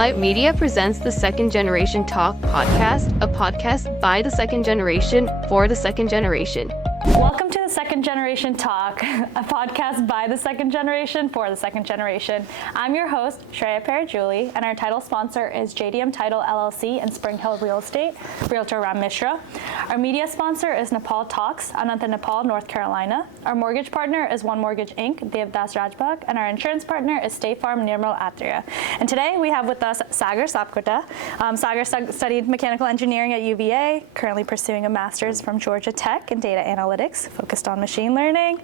Light Media presents the Second Generation Talk podcast, a podcast by the second generation for the second generation. Welcome to the Second Generation Talk, a podcast by the second generation for the second generation. I'm your host, Shreya Parajuli, and our title sponsor is JDM Title LLC and Spring Hill Real Estate, Realtor Ram Mishra. Our media sponsor is Nepal Talks, Ananta, Nepal, North Carolina. Our mortgage partner is One Mortgage Inc., Devdas Rajbag, and our insurance partner is State Farm Nirmal Atria. And today we have with us Sagar Sapkota. Sagar studied mechanical engineering at UVA, currently pursuing a master's from Georgia Tech in data analytics, focused on machine learning,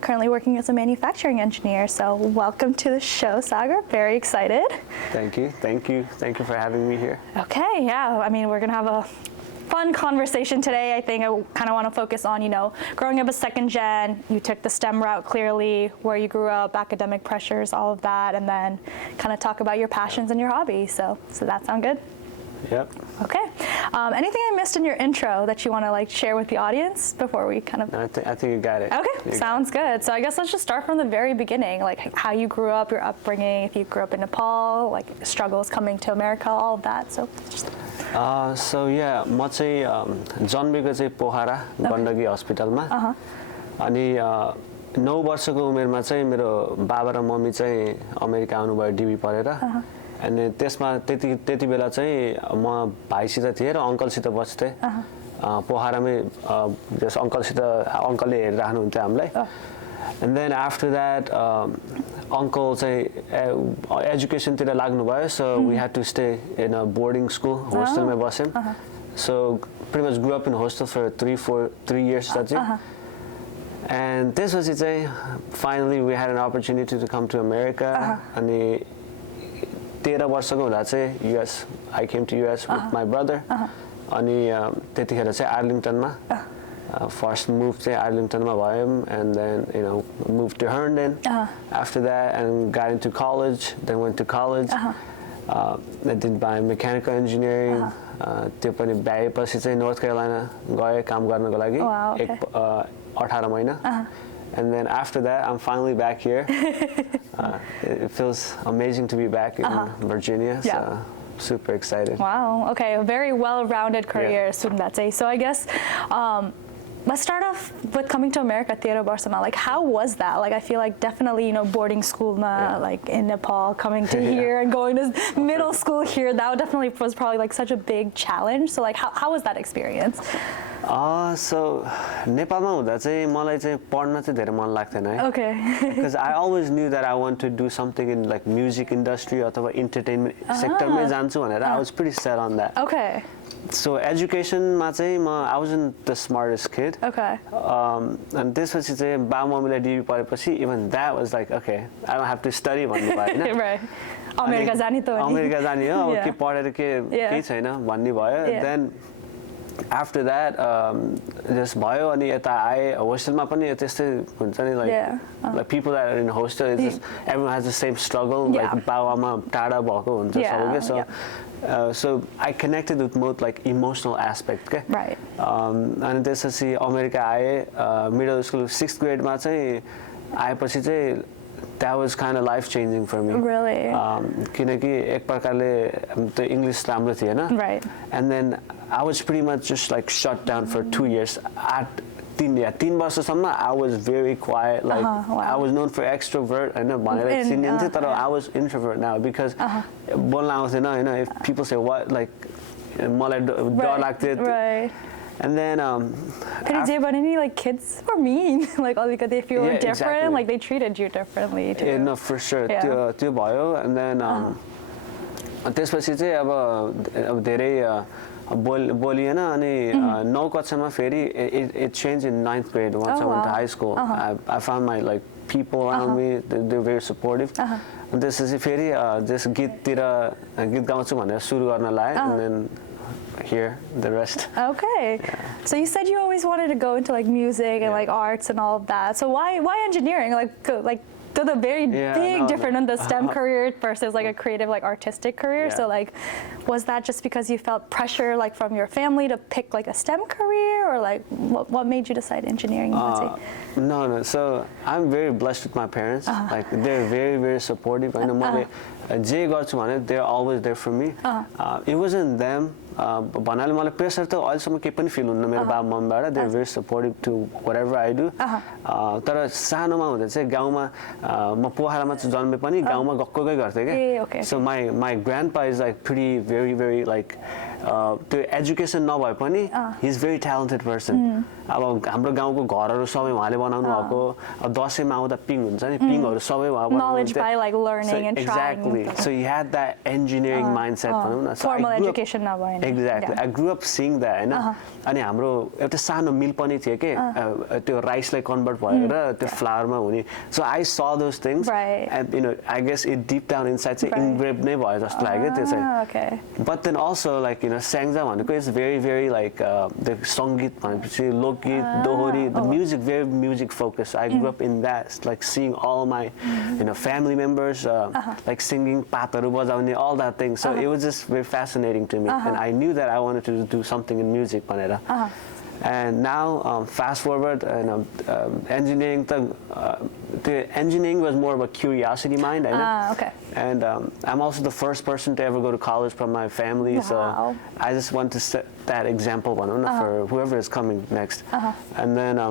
currently working as a manufacturing engineer. So welcome to the show, Sagar. Very excited. Thank you for having me here. Okay, yeah, I mean, we're gonna have a fun conversation today. I think I kind of want to focus on, growing up as second gen, you took the STEM route clearly, where you grew up, academic pressures, all of that, and then kind of talk about your passions and your hobbies. So that sound good? Yep. Okay. Anything I missed in your intro that you want to share with the audience before we kind of? I think you got it. Okay, sounds good. So I guess let's just start from the very beginning, how you grew up, your upbringing, if you grew up in Nepal, struggles coming to America, all of that. So just. म चाहिँ जन्मेको चाहिँ पोखरा गण्डकी हस्पिटलमा अनि 9 वर्षको उमेरमा चाहिँ मेरो बाबा र मम्मी चाहिँ अमेरिका आउनुभयो डिबी पढेर अनि त्यसमा त्यति बेला चाहिँ म भाइसित थिएँ र अङ्कलसित बस्थेँ पोखरामै जस अङ्कलले हेरिराख्नुहुन्थ्यो हामीलाई and then after that uncle चाहिँ एजुकेसनतिर लाग्नुभयो so we had to stay in a boarding school hostelमा बस्यौँ so pretty much grew up in hostel for 3 years चाहिँ and त्यसपछि चाहिँ finally we had an opportunity to come to America अनि 13 वर्षको हुँदा चाहिँ US I came to US with my brother अनि त्यतिखेर चाहिँ आर्लिङटनमा first moved to Arlington and then moved to Herndon after that and got into college, then went to college. I did biomechanical engineering. त्यो पनि भ्याएपछि चाहिँ North Carolina गए काम गर्नको लागि 18 महिना. And then after that I'm finally back here. It feels amazing to be back in Virginia. So super excited. Wow. Okay, a very well-rounded career, Sundate. So I guess let's start off with coming to America, Tera Barsama. How was that? I feel definitely, boarding school, in Nepal, coming to here and going to middle school here, that definitely was probably such a big challenge. So how was that experience? So नेपालमा हुँदा चाहिँ मलाई चाहिँ पढ्न चाहिँ धेरै मन लाग्थेन है. Okay. Because I always knew that I want to do something in music industry अथवा entertainment sectorमै जान्छु भनेर I was pretty set on that. Okay. So educationमा चाहिँ I wasn't the smartest kid. Okay. And त्यसपछि चाहिँ बाबुमम्मीलाई डिबी पढेपछि even that was okay, I don't have to study भन्ने भयो हैन. Right. America जाने त हो नि. अमेरिका जाने हो अब के पढेर केही छैन भन्ने भयो. Then after that just भयो अनि यता आए होस्टेलमा पनि त्यस्तै हुन्छ नि like people that are in hostel it's just everyone has the same struggle बाबुआमा टाढा भएको हुन्छ सबैले so I connected with both emotional aspect के right अनि त्यसपछि अमेरिका आए middle school 6th grade मा चाहिँ आएपछि चाहिँ that was kind of life changing for me. Really? किनकि एक प्रकारले त्यो इंग्लिश राम्रो थिएन. Right. And then I was pretty much just shut down for 2 years. At 3 वर्षसम्म I was very quiet. Wow. I was known for extrovert. हैन भनेर चिनिन्थ्यो तर I was introvert now because बोल्न आउँथेन हैन. If people say what मलाई डर लाग्थ्यो. Right. And then kids were mean if you were different exactly. they treated you differently too. Yeah, no, for sure. त्यो भयो and then त्यसपछि चाहिँ अब धेरै बोलिएन अनि 9 कक्षामा फेरि it changed in 9th grade once I went to high school. I found my people around me they're very supportive. And त्यसपछि फेरि just गीत गाउँछु भनेर सुरु गर्न लाग्यो and then here the rest. Okay. Yeah. So you said you always wanted to go into music and arts and all of that. So why engineering? the very big difference in the STEM career versus like a creative, like artistic career. So like, was that just because you felt pressure like from your family to pick like a STEM career, or like what made you decide engineering? No. So I'm very blessed with my parents. Like they're very, very supportive. I know they're always there for me. It wasn't them. भन्नाले मलाई pressure त अहिलेसम्म केही पनि feel हुन्न मेरो बाबा मम्मीबाट they are very supportive to whatever I do तर सानोमा हुँदा चाहिँ गाउँमा म पोखरामा चाहिँ जन्मे पनि गाउँमा गक्कै गर्थेँ के so my grandpa is like pretty very like त्यो एजुकेसन नभए पनि he is very talented person अब हाम्रो गाउँको घरहरू सबै उहाँले बनाउनु भएको दसैँमा आउँदा पिङ हुन्छ नि पिङहरू सबै उहाँ बनाउनु exactly so he had that engineering mindset भनौँ न फर्मल एजुकेसन नभएन exactly I grew up seeing that हैन अनि हाम्रो एउटा सानो मिल पनि थियो के त्यो राइसलाई कन्भर्ट भएर त्यो फ्लावरमा हुने so I saw those things and you know I guess it deep down inside चाहिँ इन्ग्रेभ नै भयो जस्तो लाग्यो त्यो चाहिँ but then also like you know Syangja भनेको इज भेरी लाइक द सङ्गीत भनेपछि लोकगीत दोहोरी the music very music focus I grew up in that like seeing all my you know family members like singing पातहरू बजाउने all that thing so it was just very फ्यासिनेटिङ to me and I knew that I wanted to do something in music, panera. And now, fast forward, engineering. The engineering was more of a curiosity mind. Okay. And I'm also the first person to ever go to college from my family, so I just want to set that example for whoever is coming next. And then,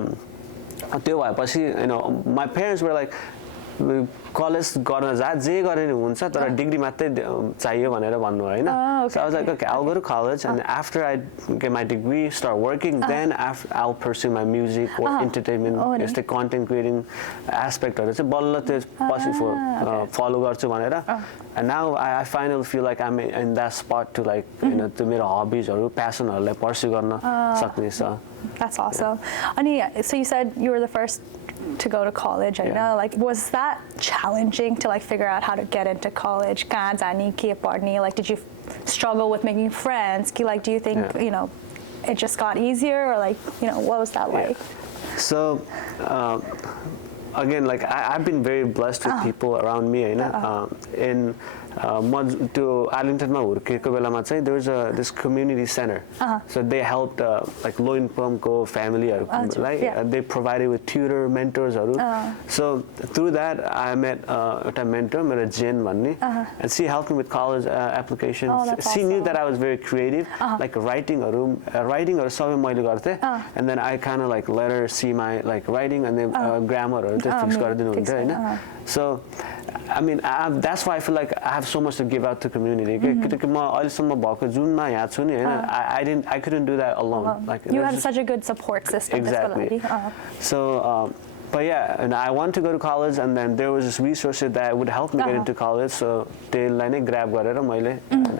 my parents were like, college गर्न जे गरे नि हुन्छ तर degree मात्रै चाहियो भनेर भन्नु होइन so I was like okay I'll go to college and after I get my degree start working then I'll pursue my music or entertainment यस्तै content creating aspectहरू चाहिँ बल्ल त्यो पछि follow गर्छु भनेर and now I finally feel like I'm in that spot to like त्यो मेरो hobbiesहरू passionहरूलाई pursue गर्न सक्ने छ. That's awesome. Ani, so you said you were the first to go to college. I know, like, was that challenging to like figure out how to get into college? Like, did you struggle with making friends? Like, do you think it just got easier, or like what was that like? So again, like I've been very blessed with people around me. In to Arlington there's this community center, so they helped like low income family they provided with tutor mentors so through that I met a mentor Jen and she helped me with college applications. She knew that I was very creative, like writing or and then I kind of like let her see my like writing and then grammar or fix so I mean that's why I feel like I have so much to give out to community. I couldn't do that alone. Like you had such a good support system. Exactly. So but yeah, and I wanted to go to college, and then there was this resources that would help me get into college. So they grab and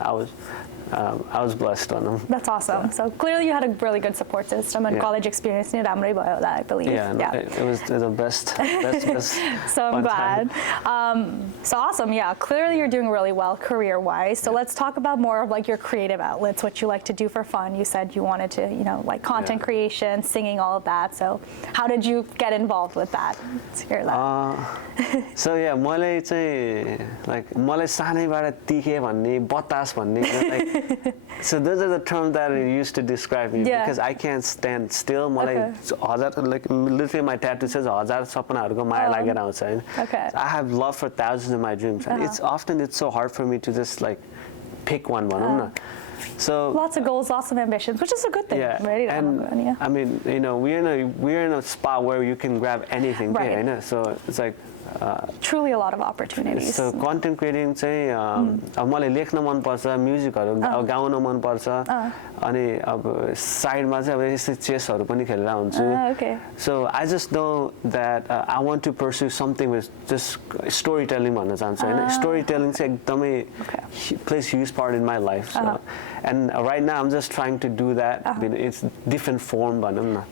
I was blessed on them. That's awesome. So clearly you had a really good support system and college experience in I believe. It was the best so I'm glad. So awesome. Yeah, clearly you're doing really well career-wise. So let's talk about more of like your creative outlets, what you like to do for fun. You said you wanted to, like content creation, singing, all of that. So how did you get involved with that? Let's hear that. So yeah, मलाई चाहिँ like मलाई सानैबाट तिखे भन्ने बतास भन्ने like so those are the terms that I used to describe me because I can't stand still. Like literally my tattoo says सपनाहरुको माया लागेर आउँछ हैन. I have love for thousands of my dreams and it's so hard for me to just like pick one भनौं न. So lots of goals, lots of ambitions, which is a good thing. And I mean, we're in a spot where you can grab anything, right? So it's like truly a lot of opportunities. So content creating चाहिँ अब मलाई लेख्न मन पर्छ, म्युजिकहरु gown मन पर्छ अनि अब साइडमा चाहिँ अब यस्तै चेसहरु पनि खेलेर हुन्छु. So I just know that I want to pursue something with just storytelling भन्न चाहन्छु हैन. Storytelling चाहिँ एकदमै plays a huge part in my life. So and right now I'm just trying to do that. It's different form भनौं न.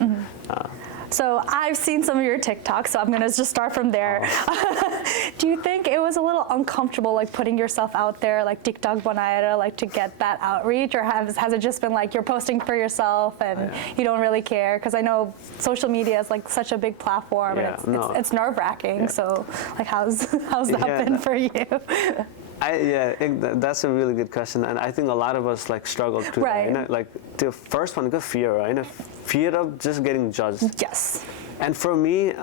So I've seen some of your TikToks, so I'm gonna just start from there. Do you think it was a little uncomfortable, like putting yourself out there, like TikTok banaera, like to get that outreach, or has it just been like you're posting for yourself and you don't really care? Because I know social media is like such a big platform, and it's nerve-wracking. So like, how's that been for you? That's a really good question, and I think a lot of us like struggle to Right. you know, like the first one, fear, right? You know, fear of just getting judged. Yes. And for me,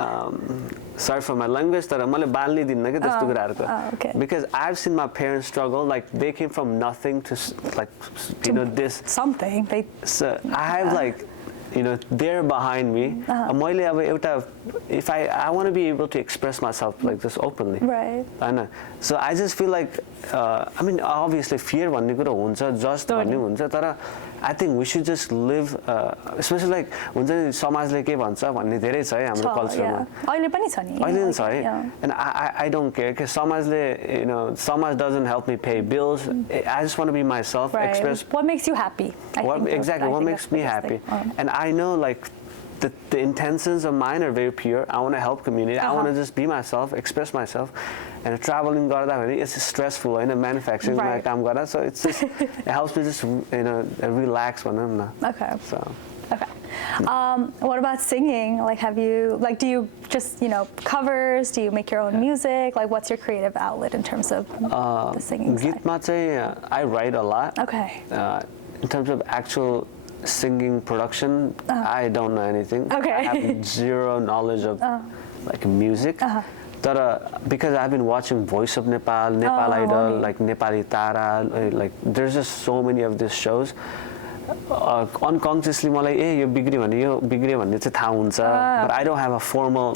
sorry for my language, तर मैले बाल्ने दिन्न के त्यस्तो कुराहरुको. Okay. Because I've seen my parents struggle, like they came from nothing to like you know this something. So I have like, you know, they're behind me. मैले अब एउटा, if I want to be able to express myself like this openly. Right. I know. So I just feel like I mean obviously fear भन्ने कुरा हुन्छ, just भन्ने हुन्छ, तर I think we should just live especially like हुन्छ नि समाजले के भन्छ भन्ने धेरै छ है हाम्रो कल्चरमा. अहिले पनि छ नि. अहिले पनि छ है. And I don't care because समाजले, you know, समाज doesn't help me pay bills. I just want to be myself, Right. express What makes you happy? Exactly, what makes me happy. And I know like the intentions of mine are very pure. I want to help community. I want to just be myself, express myself. And traveling गर्दाखेरि it's stressful, होइन, manufacturing Right. काम गर्दा, so it's just it helps me just, you know, relax भनौँ न. Okay. So. Okay. What about singing? Like, do you just, you know, covers? Do you make your own music? Like, what's your creative outlet in terms of the singing side? गीतमा चाहिँ I write a lot. Okay. In terms of actual singing production, I don't know anything. Okay. I have zero knowledge of like music. Because I've been watching Voice of Nepal, Nepal Idol, like Nepali Tara, like there's just so many of these shows. Unconsciously मलाई यो बिग्रियो भने चाहिँ थाहा हुन्छ, but I don't have a formal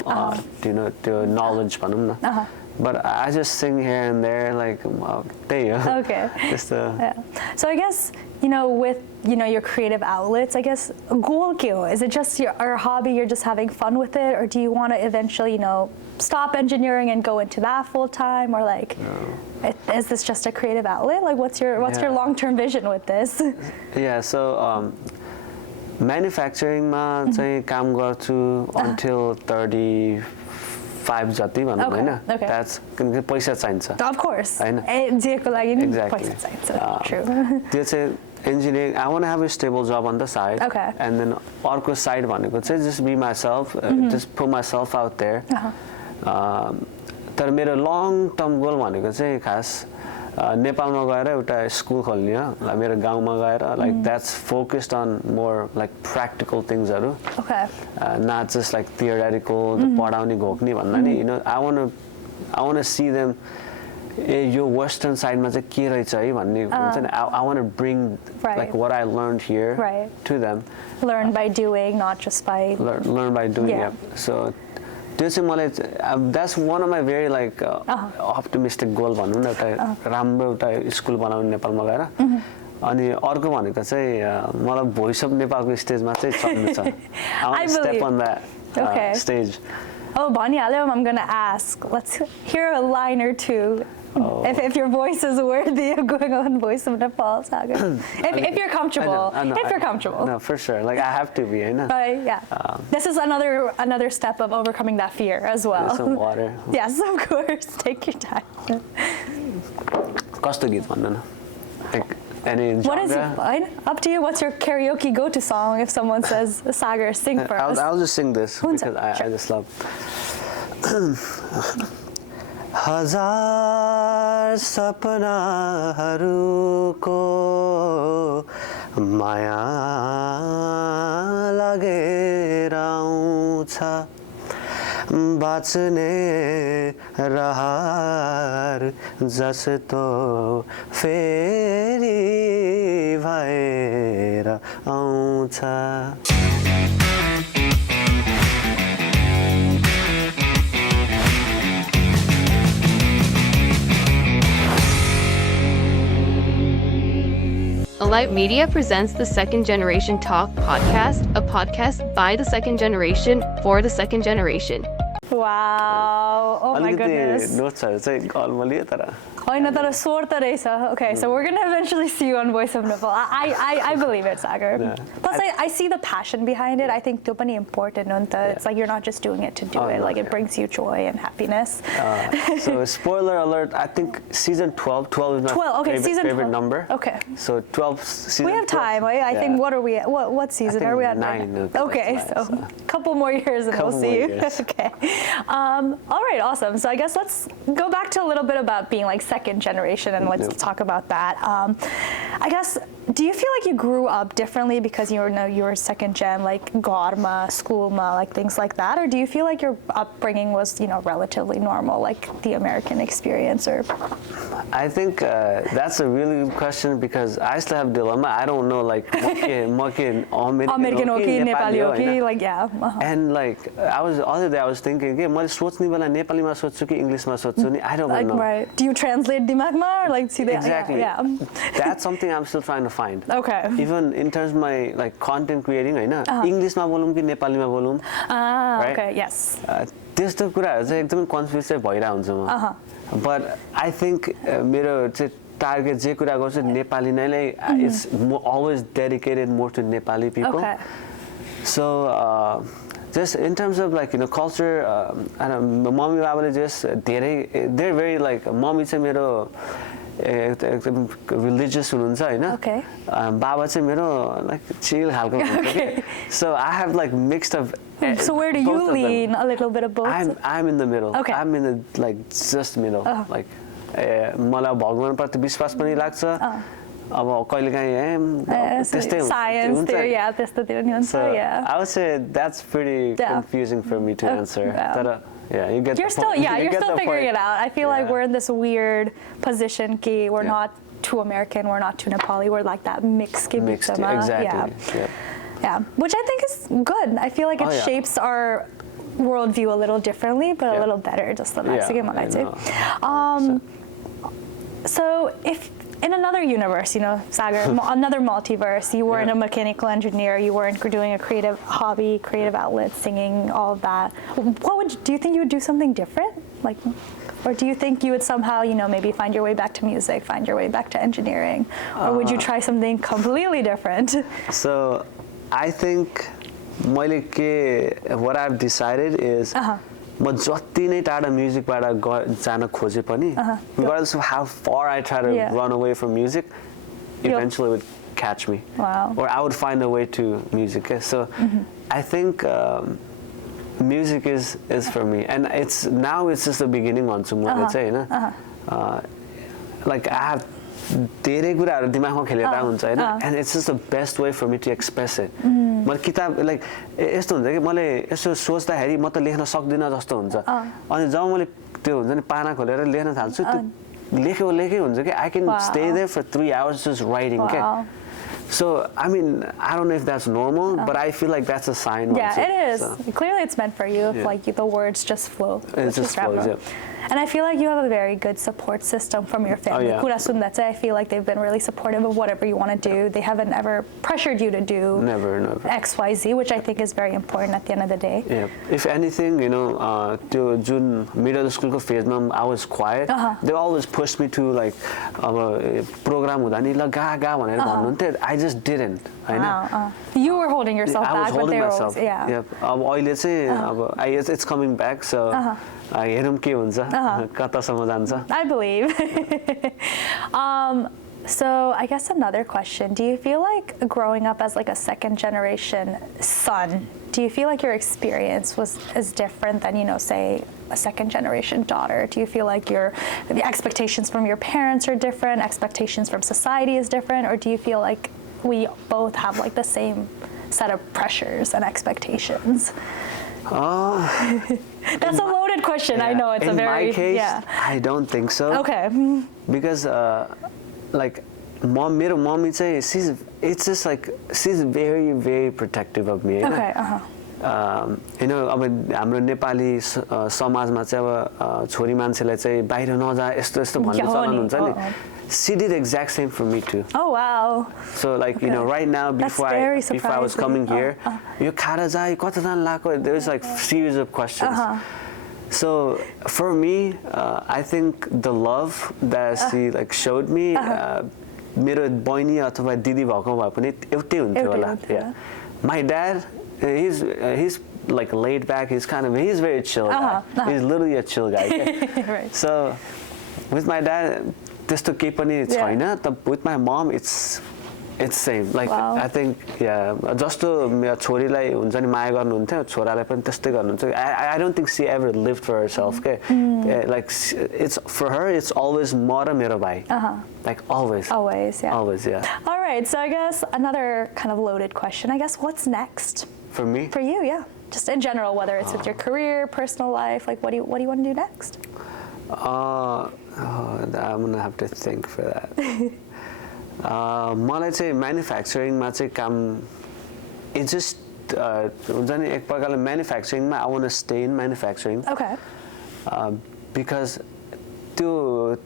you know, the knowledge भनौँ न. But I just sing here and there, like त्यही हो. Okay. Just So I guess, you know, with, you know, your creative outlets, I guess goal ke ho? Is it just your hobby, you're just having fun with it, or do you want to eventually, you know, stop engineering and go into that full time, or like is this just a creative outlet? Like what's your long-term vision with this? Yeah, so manufacturing ma चाहिँ काम गर्छु until 35 जति भनौँ हैन. That's पैसा चाहिन्छ. Of course. Exactly. True. त्यो चाहिँ engineering, I want to have a stable job on the side. Okay. And then अर्को side भनेको चाहिँ just be myself, just put myself out there. तर मेरो long term goal भनेको चाहिँ खास नेपालमा गएर एउटा स्कुल खोल्ने हो, मेरो गाउँमा गएर, like that's focused on more like practical things हरु. Okay. Not just like theoretical, पढाउने घोक्ने भन्दा नि, you know, I want to see them yo western side मा चाहिँ के रहेछ है भन्ने हुन्छ नि. I want to bring like what I learned here to them. Learn by doing, not just by learn by doing. Yeah. So त्यो चाहिँ मलाई, that's one of my very like optimistic goal भनौँ न, एउटा राम्रो एउटा स्कुल बनाउने नेपालमा गएर. अनि अर्को भनेको चाहिँ मलाई भोइस अफ नेपालको स्टेजमा चाहिँ चढ्नु छ. I want to step on that stage. Oh, भनिहाल्यो, I'm going to ask. Let's hear a line or two. If your voice is worthy of going on Voice of Nepal, Sagar. If you're comfortable. If you're comfortable. No, for sure. Like I have to be, you know. Yeah. This is another step of overcoming that fear as well. Some water. Yes, of course. Take your time. कस्तो गीत भन्नु न? Like any genre? What is it? Fine. Up to you. What's your karaoke go-to song if someone says, Sagar, sing for us? I'll just sing this because I just love. हजार सपनाहरूको माया लागेर आउँछ, बाँच्ने रहर जस्तो फेरि भएर आउँछ. Alight Media presents the Second Generation Talk podcast, a podcast by the second generation for the second generation. Wow. Oh my goodness. नोट्सहरु चाहिँ गलमलियो तर होइन तर स्वर त रहेछ. Okay, so we're going to eventually see you on Voice of Nepal. I believe it, Sagar. Yeah. Plus, I see the passion behind it. I think त्यो पनि important हो नि त. It's like you're not just doing it to do it. No, Like it brings you joy and happiness. So spoiler alert, I think season 12 is my 12, okay, season favorite 12. number. Okay. So 12 season. We have time. I think what are we at? What season think are we at? 9. Okay, so a couple more years and we'll Couple see more you. years. Okay. All right, awesome. So I guess let's go back to a little bit about being like second generation and let's talk about that. I guess, do you feel like you grew up differently because you were second gen, like Garma, schoolma, like things like that? Or do you feel like your upbringing was, relatively normal, like the American experience? Or I think that's a really good question because I still have dilemma. I don't know, like, American हो कि नेपाली हो कि, like, yeah. And like, other day I was thinking, okay, मैले सोच्ने बेला नेपालीमा सोच्छु कि इङ्ग्लिसमा सोच्छु नि, I don't Like, know. right. Do you translate दिमागमा or like see the Exactly. Yeah. That's something I'm still trying to find. Okay. Even in terms of my like content creating, होइन, इङ्ग्लिसमा बोलौँ कि नेपालीमा बोलौँ. Right? Okay, yes. त्यस्तो कुराहरू चाहिँ एकदमै confuse चाहिँ भइरहेको हुन्छ म. But I think मेरो चाहिँ target जे कुरा गर्छु नेपाली नै is always dedicated more to Nepali people. Okay. So just in terms of like culture, I don't know, mommy बाबाले just they're very like mommy चाहिँ मेरो एकदम religious हुनुहुन्छ हैन. Okay. बाबा चाहिँ मेरो like chill खालको हुनुहुन्छ. So I have like mixed of. So where do you lean? A little bit of both? I'm in the middle. Okay. I'm in the like just middle. Like मलाई भगवानप्रति विश्वास पनि लाग्छ. अब कहिलेकाहीँ त्यस्तै हुन्छ. Science theory, yeah, त्यस्तोतिर नि हुन्छ. So Yeah. I would say that's pretty confusing for me to answer. Yeah. Yeah, you get You're the still, point. yeah, You you're get still the figuring point. it out. I feel like Yeah. we're in this weird position ki we're Yeah. not too American, we're not too Nepali, we're like that mix ki Mixed, bich ma. exactly. Yeah. Yep. Yeah, which I think is good. I feel like it Oh, yeah. shapes our worldview a little differently, but a Yeah. little better. Just the next Yeah, again, I I know. So if in another universe, Sagar, another multiverse, you weren't a mechanical engineer, you weren't doing a creative hobby, creative outlet, singing, all of that. Do you think you would do something different? Like, or do you think you would somehow, maybe find your way back to music, find your way back to engineering? Or would you try something completely different? So I think what I've decided is म जति नै टाढा म्युजिकबाट जान खोजे पनि regardless of how far I try to run away from music, eventually it would catch me. Wow. Or I would find a way to music. So I think music is for me, and it's just the beginning on some मैले चाहिँ हैन. Like I have धेरै कुराहरु दिमागमा खेलेर हुन्छ हैन, and it's just the best way for me to express it. मैले किताब like यस्तो हुन्छ कि मैले यसो सोच्दाखेरि म त लेख्न सक्दिन जस्तो हुन्छ, अनि जब मैले त्यो हुन्छ नि पाना खोलेर लेख्न थाल्छु त्यो लेखे हुन्छ कि I can stay there for 3 hours just writing. Okay. So I mean, I don't know if that's normal, but I feel like that's a sign. Yeah, also. it is. So. Clearly it's meant for you if like the words just flow. It just flows, yeah. And I feel like you have a very good support system from your family. Kura Sundetse, I feel like they've been really supportive of whatever you want to do. They haven't ever pressured you to do never X, Y, Z, which I think is very important at the end of the day. Yeah. If anything, to June middle school phase, I was quiet. They always pushed me to like program I just didn't. You were holding yourself back, but they were always, yeah. It's coming back, so हेरौँ के हुन्छ कतासम्म जान्छ. I believe. So I guess another question, do you feel like growing up as like a second generation son, do you feel like your experience is different than, say, a second generation daughter? Do you feel like the expectations from your parents are different, expectations from society is different, or do you feel like we both have like the same set of pressures and expectations? That's a loaded question. I know it's a very... In my case, I don't think so. Okay. Because like मेरो mommy चाहिँ it's just like she's very very protective of me. Okay. अब हाम्रो नेपाली समाजमा चाहिँ अब छोरी मान्छेलाई चाहिँ बाहिर नजा यस्तो भन्ने चलन हुन्छ नि. She did the exact same for me too. Oh wow. So like right now before I was coming here, यो खाएर जा कता जान लाग्यो, there was like series of questions. So for me, I think the love that she like showed me, मेरो बहिनी अथवा दिदी भएको भए पनि एउटै हुन्थ्यो होला. Yeah. My dad, he's like laid back. He's very chill guy. He's literally a chill guy. Right. So with my dad, त्यस्तो केही पनि छैन. With my mom, it's same. Like I think जस्तो मेरो छोरीलाई हुन्छ नि माया गर्नुहुन्थ्यो, छोरालाई पनि त्यस्तै गर्नुहुन्छ. I don't think she ever lived for herself. Like it's for her, it's always म र मेरो भाइ. Like always. Always, yeah. Always, yeah. All right, so I guess another kind of loaded question. I guess what's next? For me? For you, yeah. Just in general, whether it's with your career, personal life, like what do you want to do next? I'm gonna have to think for that. मलाई चाहिँ म्यानुफ्याक्चरिङमा चाहिँ काम it's just हुन्छ नि एक प्रकारले म्यानुफ्याक्चरिङमा I want to stay in manufacturing. Okay. Because त्यो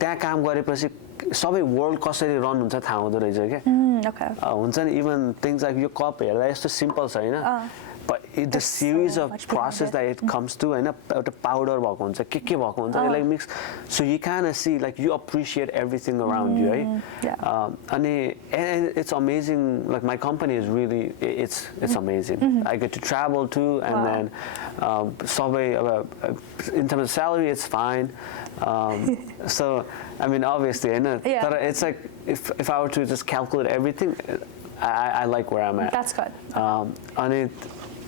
त्यहाँ काम गरेपछि सबै वर्ल्ड कसरी रन हुन्छ थाहा हुँदो रहेछ क्या. Okay. हुन्छ नि इभन थिङ्स लाइक यो कप हेर्दा यस्तो सिम्पल छ होइन, but the series of process that it comes to होइन, एउटा पाउडर भएको हुन्छ के भएको हुन्छ like mix, so you kind of see like you appreciate everything around you है. अनि and it's amazing, like my company is really it's amazing. I get to travel too, and then सबै in terms of salary it's fine. So I mean obviously होइन, but it's like if I were to just calculate everything, I like where I'm at. That's good. अनि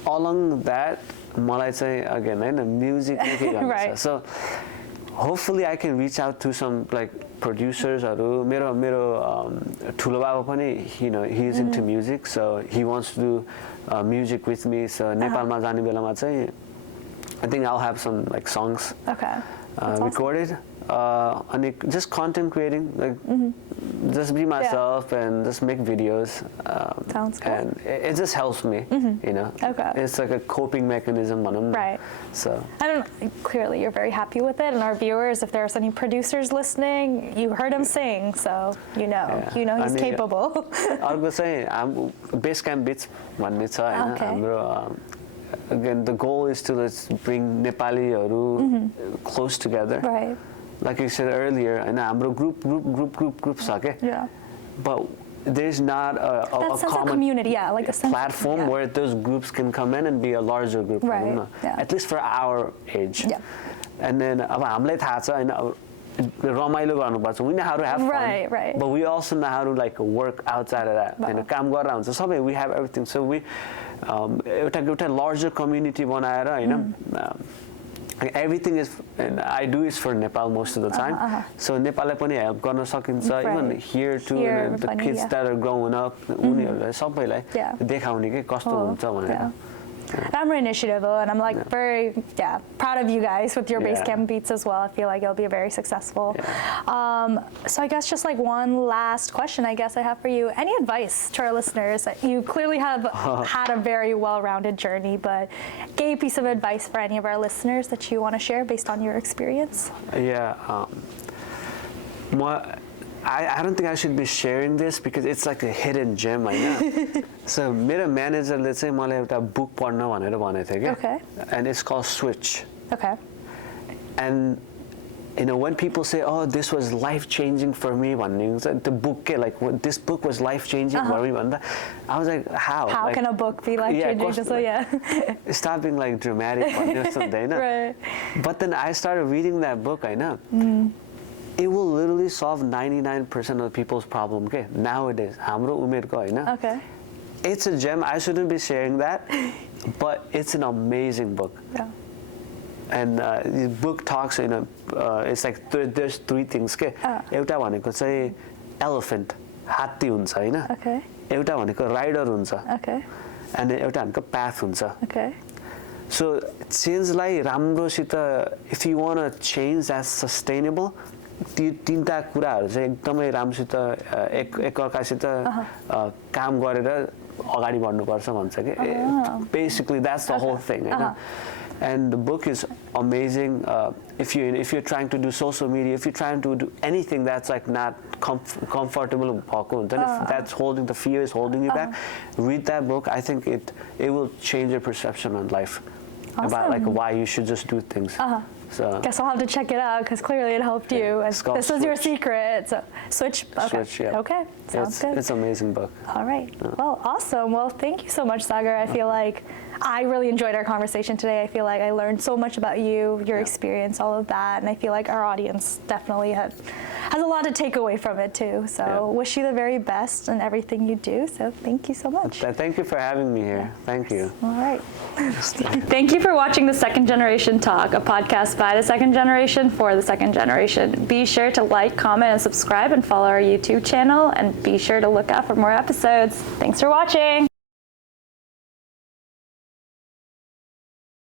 along that मलाई चाहिँ again होइन music Right. So hopefully I can reach out to some like producers हरू. मेरो ठुलो बाबा पनि he's into music, so he wants to do music with me. So नेपालमा जाने बेलामा चाहिँ I think I'll have some like songs recorded. And just content creating, like just be myself and just make videos. Sounds good. And it just helps me, Okay. It's like a coping mechanism. Right. So. I don't know, clearly you're very happy with it, and our viewers, if there's any producers listening, you heard him sing, so you know he's capable. अर्को चाहिँ base camp बिच भन्ने छ होइन हाम्रो. Again, the goal is to let's bring Nepaliहरू close together. Right. Like you said earlier, and हाम्रो group छ के. Yeah. But there's not a common community, like a platform where those groups can come in and be a larger group. Right. At least for our age. Yeah. And then अब हामीलाई थाहा छ होइन रमाइलो गर्नुपर्छ. We know how to have fun. Right. But we also know how to like work outside of that. होइन काम गरेर हुन्छ सबै. We have everything. So we एउटा larger community बनाएर होइन. Everything is, and I do is for Nepal most of the time. So Nepalलाई पनि help गर्न सकिन्छ. Even here too, and the kids that are growing up, उनीहरूलाई सबैलाई देखाउने के कस्तो हुन्छ भनेर. राम्रो initiative, and I'm like very proud of you guys with your base camp beats as well. I feel like it'll be very successful. So I guess just like one last question I guess I have for you. Any advice to our listeners? You clearly have had a very well-rounded journey, but a piece of advice for any of our listeners that you want to share based on your experience? I don't think I should be sharing this because it's like a hidden gem होइन. So मेरो म्यानेजरले चाहिँ मलाई एउटा book पढ्न भनेर भनेको थियो क्या. And it's called Switch. Okay. And when people say, oh, this was life-changing for me, the book, like this book was life-changing for me, I was like, how? How can a book be life-changing? Stop being like dramatic. Right. But then I started reading that book, I know. It will literally solve 99% of people's problem, okay? Nowadays, हाम्रो उमेरको होइन. Okay. It's a gem. I shouldn't be sharing that, but it's an amazing book. Yeah. And the book talks, it's like there's three things, okay? एउटा भनेको चाहिँ elephant, हात्ती हुन्छ होइन. Okay. एउटा भनेको rider हुन्छ. Okay. And एउटा भनेको path हुन्छ. Okay. So changeलाई राम्रोसित, if you want to change that's sustainable, त्यो तीनटा कुराहरू चाहिँ एकदमै राम्रोसित एकअर्कासित काम गरेर अगाडि बढ्नुपर्छ भन्छ के. Basically that's the whole thing. And the book is amazing. If you're trying to do social media, if you're trying to do anything that's like not comfortable भएको हुन्छ नि, if that's holding, the fear is holding you back, read that book. I think it will change your perception on life. About like why you should just do things. So guess I'll have to check it out because clearly it helped you. And It's called this was your Switch. secret. So Switch. Okay. Switch, yeah. Okay. Sounds good. It's an amazing book. All right. Well, awesome. Well, thank you so much, Sagar. I feel like I really enjoyed our conversation today. I feel like I learned so much about you, your experience, all of that, and I feel like our audience definitely has a lot to take away from it too. So wish you the very best in everything you do. So thank you so much. Thank you for having me here. Thank you. All right. Thank you for watching The Second Generation Talk, a podcast by the second generation for the second generation. Be sure to like, comment, and subscribe, and follow our YouTube channel, and be sure to look out for more episodes. Thanks for watching.